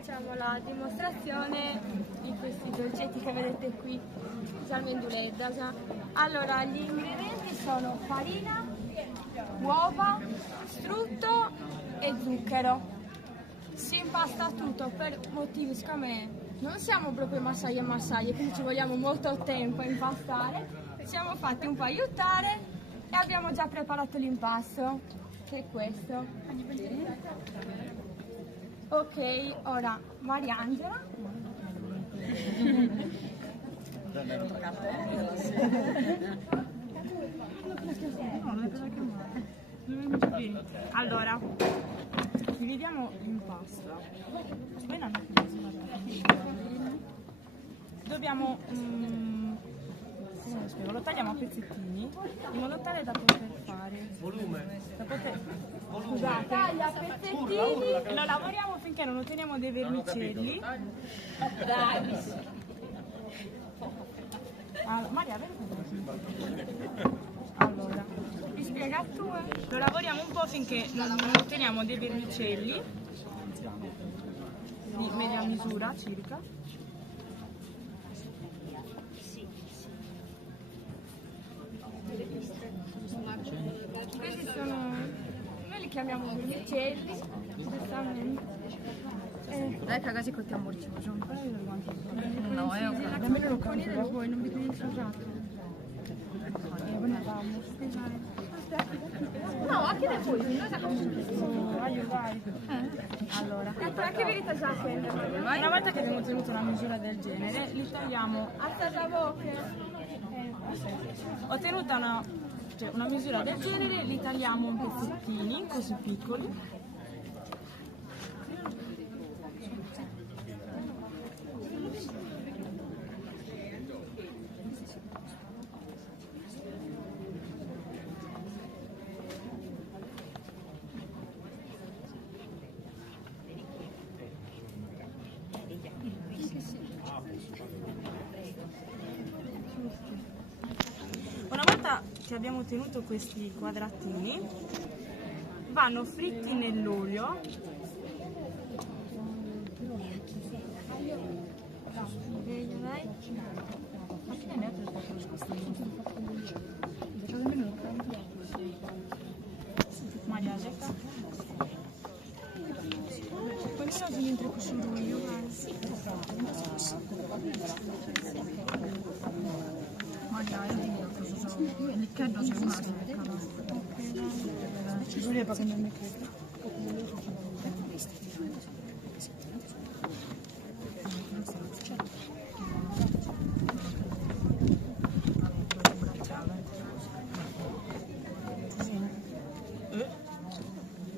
facciamo la dimostrazione di questi dolcetti che vedete qui, salmenduletta. Allora, gli ingredienti sono farina, uova, strutto e zucchero. Si impasta tutto per motivi, siccome non siamo proprio massaglie, quindi ci vogliamo molto tempo a impastare, siamo fatti un po' aiutare e abbiamo già preparato l'impasto, che è questo. Ok, ora Mariangela. Allora, dividiamo l'impasto. Dobbiamo, come lo spiego, lo tagliamo a pezzettini in modo tale da poter fare. Scusate, Taglia a pezzettini. e lo lavoriamo finché non otteniamo dei vermicelli. Maria, allora, Mi spiega tu. lo lavoriamo un po' finché non otteniamo dei vermicelli di media misura circa. Questi sono, noi li chiamiamo vermicelli, giustamente. Dai, cagasi con ti ammortizzo. No, è ok. Nemmeno lo conto da voi, non vi devi usato. No, anche da voi, noi sappiamo. Vai. Allora, Anche verità già quella. una volta che abbiamo ottenuto una misura del genere, li tagliamo. Assaggia bocca. Ottenuta una misura del genere, li tagliamo in pezzettini così piccoli. Una volta che abbiamo ottenuto questi quadratini, vanno fritti nell'olio. Maria, aspetta. Quando sono dentro questo io, Maria, il cheddo si una ci vuole perché non mi credo.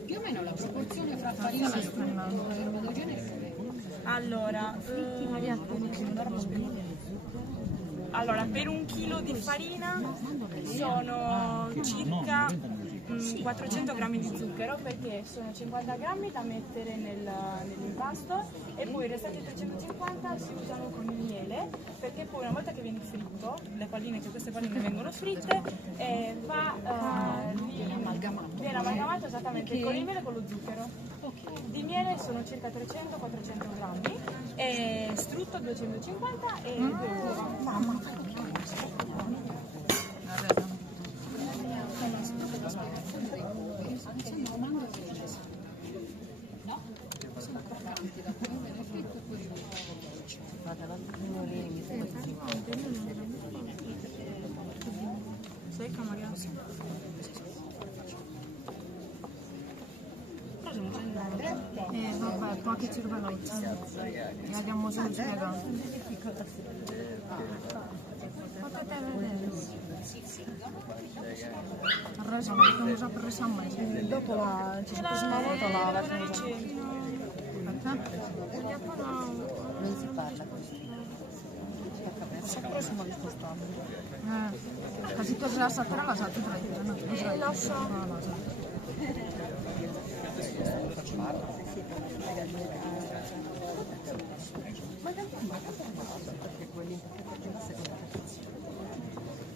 Più o meno la proporzione fra farina e roba del genere. Allora, per 1 chilo di farina sono circa 400 grammi di zucchero, perché sono 50 grammi da mettere nell'impasto e poi i restanti 350 si usano con il miele, perché poi una volta che viene fritto, queste palline vengono fritte, viene amalgamato esattamente con il miele e con lo zucchero. Di miele sono circa 300-400 grammi, e strutto 250 e 2 uova. Secca Maria. Vabbè, pochi cervellotti. Ne abbiamo solo spiegato. Potete vedere. Il resto lo dobbiamo usare per il mese. Dopo la prossima volta la facciamo. Non si parla così. La prossima li spostiamo. Così tu la saprai la salti tra i due. Lo so.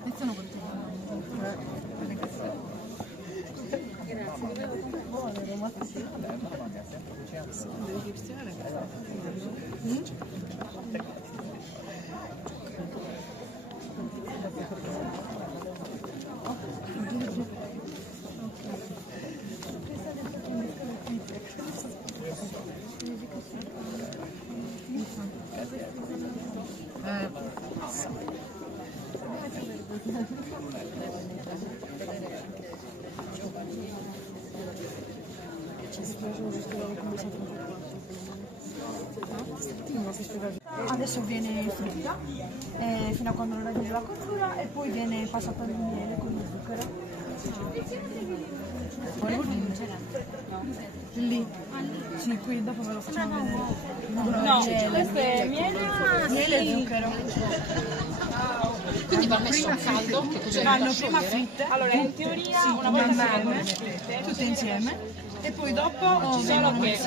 Iniziano con te. Grazie. Adesso viene fritta fino a quando non raggiunge la cottura e poi viene passata nel miele con lo zucchero. Lì. Sì, qui dopo ve lo facciamo vedere. No, questo è Miele e zucchero. Quindi va messo a caldo, che cos'è? Vanno prima fritte. Allora, in teoria, Sì, una volta che insieme, vengono fritte, tutte insieme. E poi dopo solo che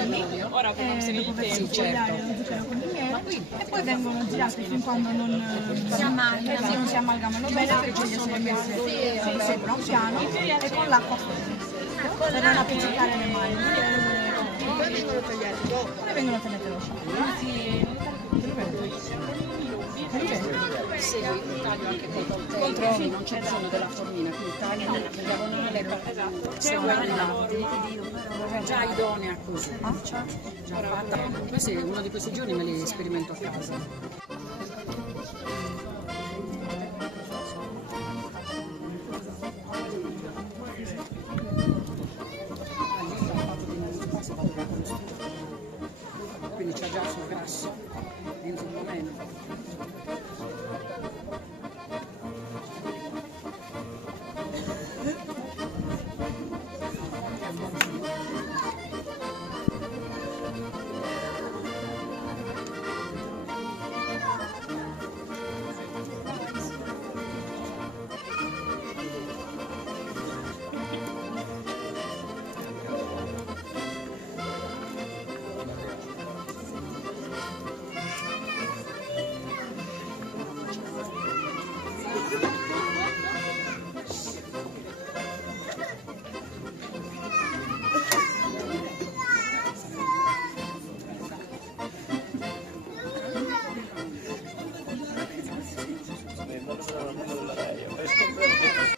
ora per una serie dopo di per tempo, sfogliare lo zucchero con il miele e poi vengono girati fin quando non si amalgamano bene per poi si separa un piano e con l'acqua per non appiccicare le mani. Poi vengono tagliati dopo. Poi vengono tagliati dopo. Segui un taglio anche col coltello, non c'è bisogno della formina, quindi tagli nella diagonale, segui i lati, già idonea così. Già fatta. Questi, uno di questi giorni me li sperimento a casa. Quindi c'è già sul grasso, dentro un po' meno.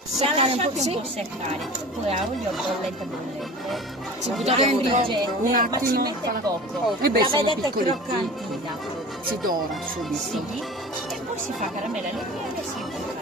Seccare un po' seccare, poi a olio bollente. Si butta dentro un ma ci attimo, mette poco. e beh, La sono vedete piccolini. croccantina. Si dora subito. Sì, e poi si fa caramella alle miele e si butta.